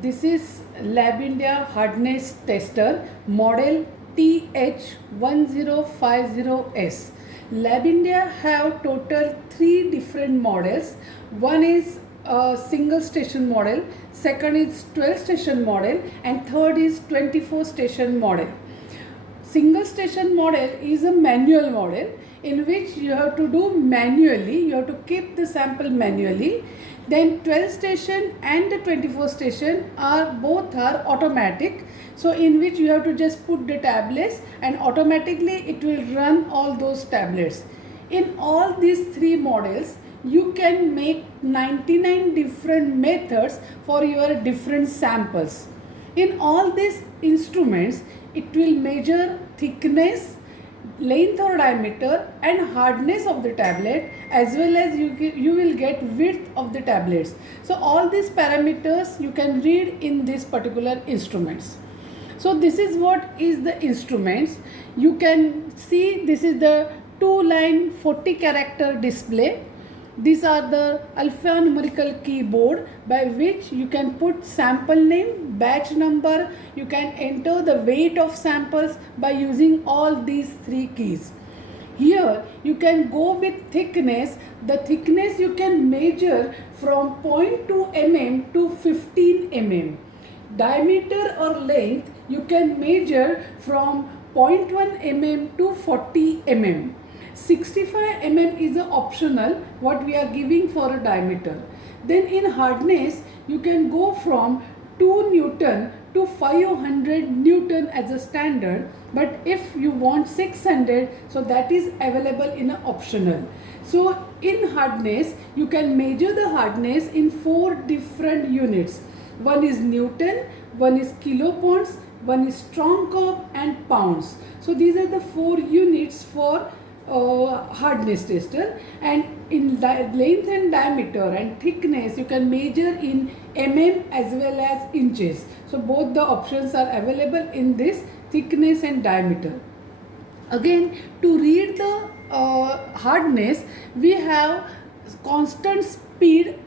This is Lab India hardness tester model TH1050S. Lab India have total 3 different models. One is a single station model, second is 12 station model, and third is 24 station model. Single station model is a manual model in which you have to do manually, you have to keep the sample manually. Then 12 station and the 24 station are both are automatic, so in which you have to just put the tablets and automatically it will run all those tablets. In all these 3 models you can make 99 different methods for your different samples. In all these instruments, it will measure thickness, length or diameter and hardness of the tablet, as well as you will get width of the tablets. So all these parameters you can read in these particular instruments. So this is what is the instruments. You can see this is the 2-line 40 character display. These are the alphanumerical keyboard by which you can put sample name, batch number, you can enter the weight of samples by using all these 3 keys. Here you can go with thickness. The thickness you can measure from 0.2 mm to 15 mm. Diameter or length you can measure from 0.1 mm to 40 mm. 65 mm is a optional what we are giving for a diameter. Then in hardness you can go from 2 Newton to 500 Newton as a standard, but if you want 600, so that is available in an optional. So in hardness you can measure the hardness in 4 different units. One is Newton, one is kilopounds, one is strong curve and pounds. So these are the 4 units for hardness tester. And in length and diameter and thickness you can measure in mm as well as inches. So both the options are available in this thickness and diameter. Again, to read the hardness we have constant speed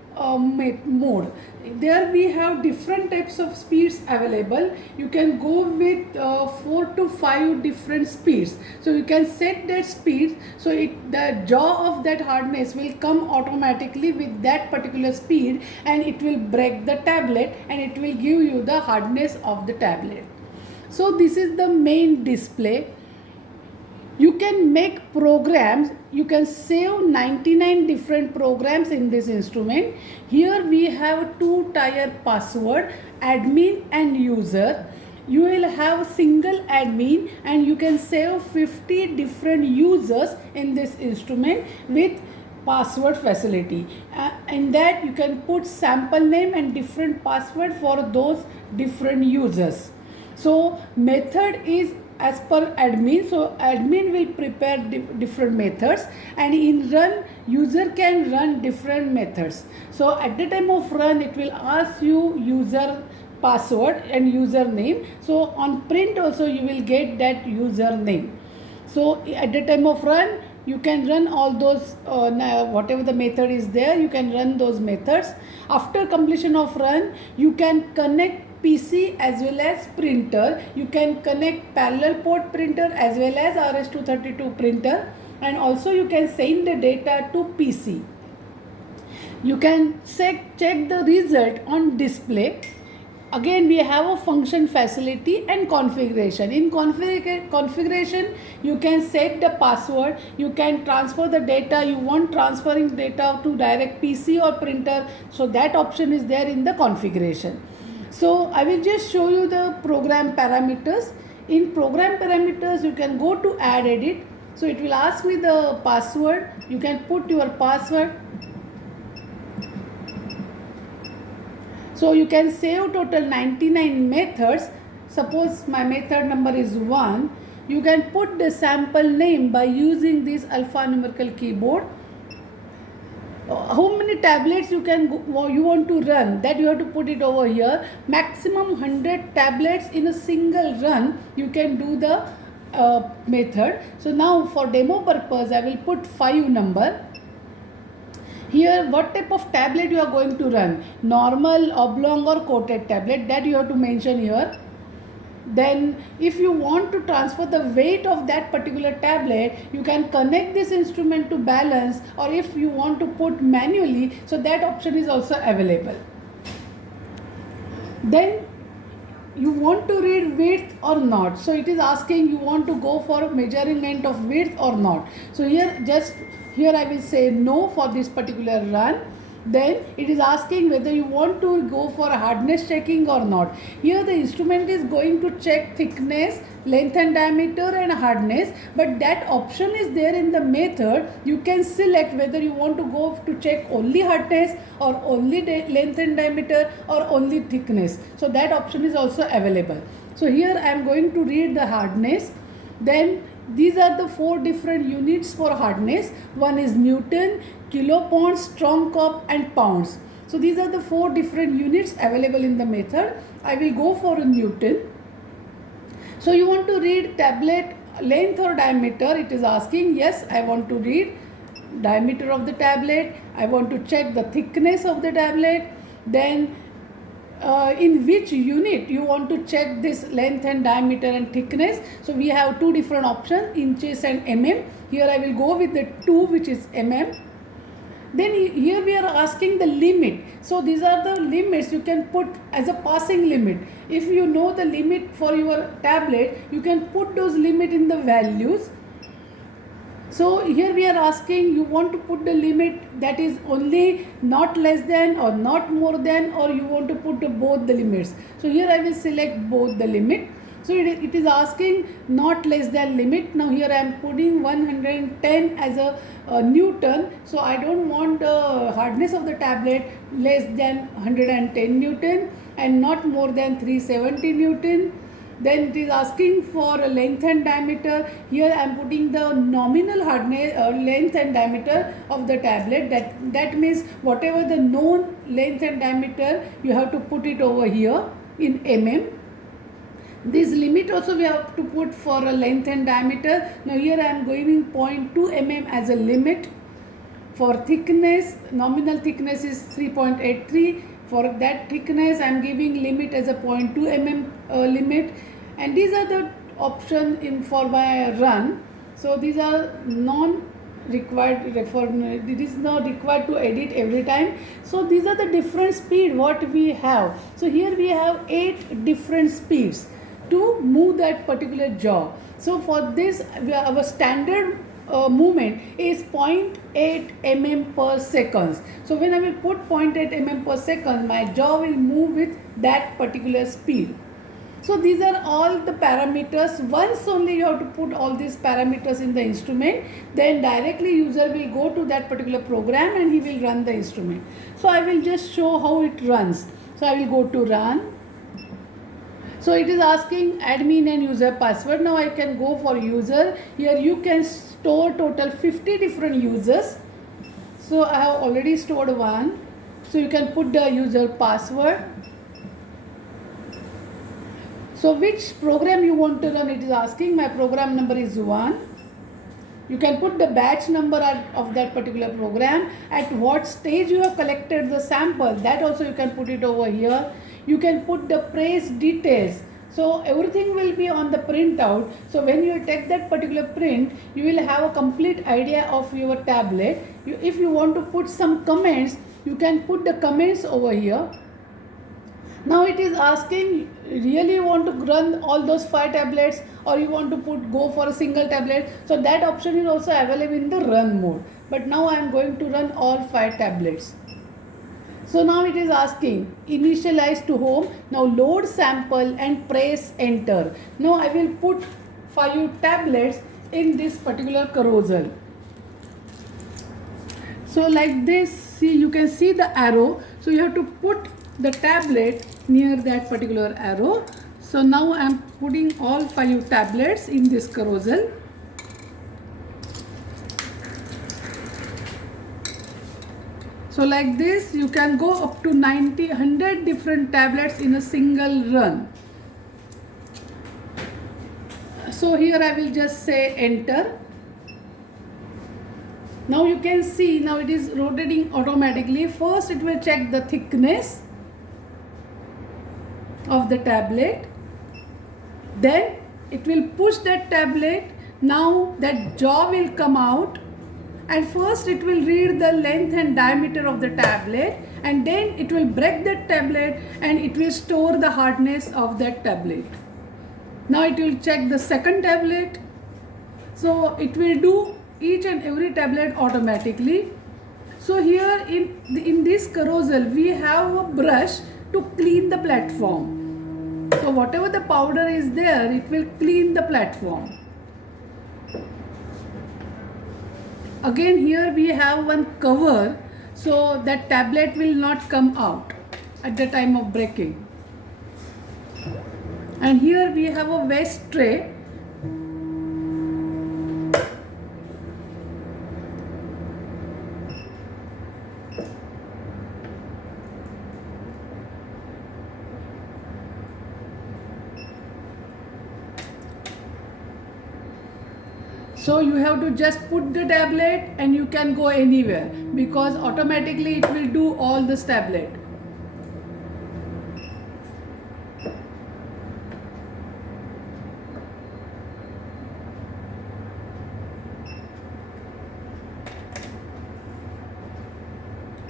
mode. There we have different types of speeds available. You can go with 4 to 5 different speeds. So you can set that speed, so the jaw of that hardness will come automatically with that particular speed, and it will break the tablet and it will give you the hardness of the tablet. So this is the main display. You can make programs, you can save 99 different programs in this instrument. Here we have 2-tier password, admin and user. You will have single admin and you can save 50 different users in this instrument with password facility. In that you can put sample name and different password for those different users. So method is as per admin, so admin will prepare different methods, and in run user can run different methods. So at the time of run it will ask you user password and username. So on print also you will get that username. So at the time of run you can run all those whatever the method is there, you can run those methods. After completion of run you can connect PC as well as printer. You can connect parallel port printer as well as RS-232 printer, and also you can send the data to PC. You can check the result on display. Again we have a function facility and configuration. In configuration you can set the password, you can transfer the data, you want transferring data to direct PC or printer, so that option is there in the configuration. So I will just show you the program parameters. In program parameters you can go to add edit. So it will ask me the password, you can put your password. So you can save total 99 methods. Suppose my method number is 1. You can put the sample name by using this alphanumerical keyboard. How many tablets you want to run, that you have to put it over here. Maximum 100 tablets in a single run you can do the method. So now for demo purpose I will put 5 number. Here, what type of tablet you are going to run? Normal, oblong or coated tablet, that you have to mention here. Then if you want to transfer the weight of that particular tablet, you can connect this instrument to balance, or if you want to put manually, so that option is also available. Then you want to read width or not. So it is asking you want to go for measurement of width or not. So here I will say no for this particular run. Then it is asking whether you want to go for hardness checking or not. Here the instrument is going to check thickness, length and diameter and hardness, but that option is there in the method. You can select whether you want to go to check only hardness or only length and diameter or only thickness. So that option is also available. So here I am going to read the hardness. Then these are the 4 different units for hardness. One is Newton, kilopounds, strong cup and pounds. So these are the 4 different units available in the method. I will go for a Newton. So you want to read tablet length or diameter. It is asking, yes, I want to read diameter of the tablet. I want to check the thickness of the tablet. Then in which unit you want to check this length and diameter and thickness. So we have 2 different options, inches and mm. Here I will go with the 2, which is mm. Then here we are asking the limit. So these are the limits you can put as a passing limit. If you know the limit for your tablet, you can put those limit in the values. So here we are asking you want to put the limit that is only not less than or not more than, or you want to put both the limits. So here I will select both the limit. So it is asking not less than limit. Now here I am putting 110 as a Newton. So I don't want the hardness of the tablet less than 110 Newton and not more than 370 Newton. Then it is asking for a length and diameter. Here I am putting the nominal hardness length and diameter of the tablet. That means whatever the known length and diameter, you have to put it over here in mm. This limit also we have to put for a length and diameter. Now here I am going 0.2 mm as a limit. For thickness, nominal thickness is 3.83. For that thickness I am giving limit as a 0.2 mm limit. And these are the option for my run. So these are required, it is not required to edit every time. So these are the different speed what we have. So here we have 8 different speeds to move that particular jaw. So for this our standard movement is 0.8 mm per second. So when I will put 0.8 mm per second, my jaw will move with that particular speed. So these are all the parameters. Once only you have to put all these parameters in the instrument, then directly user will go to that particular program and he will run the instrument. So I will just show how it runs. So I will go to run. So it is asking admin and user password. Now I can go for user. Here you can store total 50 different users. So I have already stored one. So you can put the user password. So which program you want to run, it is asking. My program number is 1. You can put the batch number of that particular program. At what stage you have collected the sample, that also you can put it over here. You can put the press details. So everything will be on the printout. So when you take that particular print, you will have a complete idea of your tablet. If you want to put some comments, you can put the comments over here. Now it is asking, really you want to run all those 5 tablets or you want to go for a single tablet. So that option is also available in the run mode. But now I am going to run all 5 tablets. So now it is asking initialize to home. Now load sample and press enter. Now I will put 5 tablets in this particular carousel. So like this, see, you can see the arrow. So you have to put the tablet near that particular arrow. So now I am putting all 5 tablets in this carousel. So like this you can go up to 100 different tablets in a single run. So here I will just say enter. Now you can see, now it is rotating automatically. First it will check the thickness of the tablet, then it will push that tablet. Now that jaw will come out, and first it will read the length and diameter of the tablet, and then it will break that tablet and it will store the hardness of that tablet. Now it will check the second tablet. So it will do each and every tablet automatically. So here in this carousel we have a brush to clean the platform. So whatever the powder is there, it will clean the platform. Again here we have one cover, so that tablet will not come out at the time of breaking. And here we have a waste tray. So you have to just put the tablet and you can go anywhere, because automatically it will do all this tablet.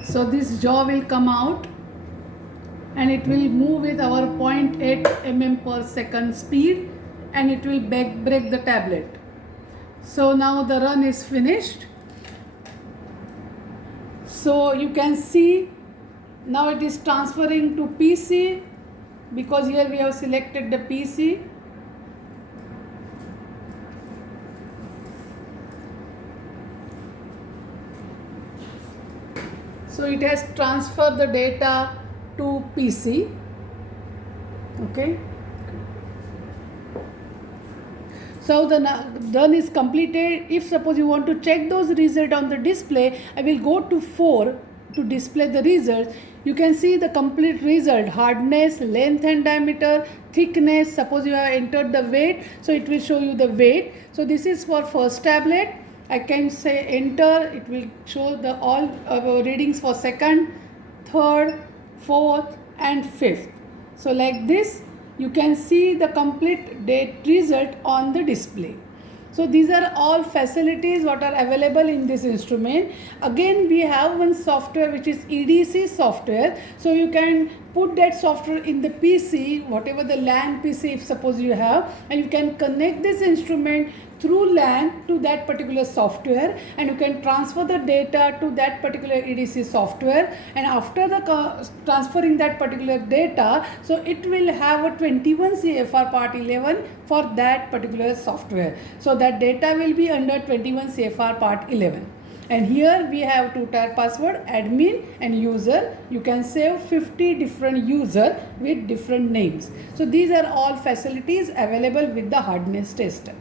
So this jaw will come out and it will move with our 0.8 mm per second speed, and it will break the tablet. So now the run is finished. So you can see now it is transferring to PC, because here we have selected the PC. So it has transferred the data to PC. Okay. So the run is completed. If suppose you want to check those results on the display, I will go to 4 to display the results. You can see the complete result: hardness, length and diameter, thickness. Suppose you have entered the weight, so it will show you the weight. So this is for first tablet. I can say enter, it will show the all readings for second, third, fourth and fifth. So like this you can see the complete date result on the display. So these are all facilities what are available in this instrument. Again we have one software which is EDC software. So you can put that software in the PC, whatever the LAN PC if suppose you have, and you can connect this instrument through LAN to that particular software, and you can transfer the data to that particular EDC software, and after the transferring that particular data, so it will have a 21 CFR part 11 for that particular software. So that data will be under 21 CFR part 11. And here we have two-tier password, admin and user. You can save 50 different users with different names. So these are all facilities available with the hardness tester.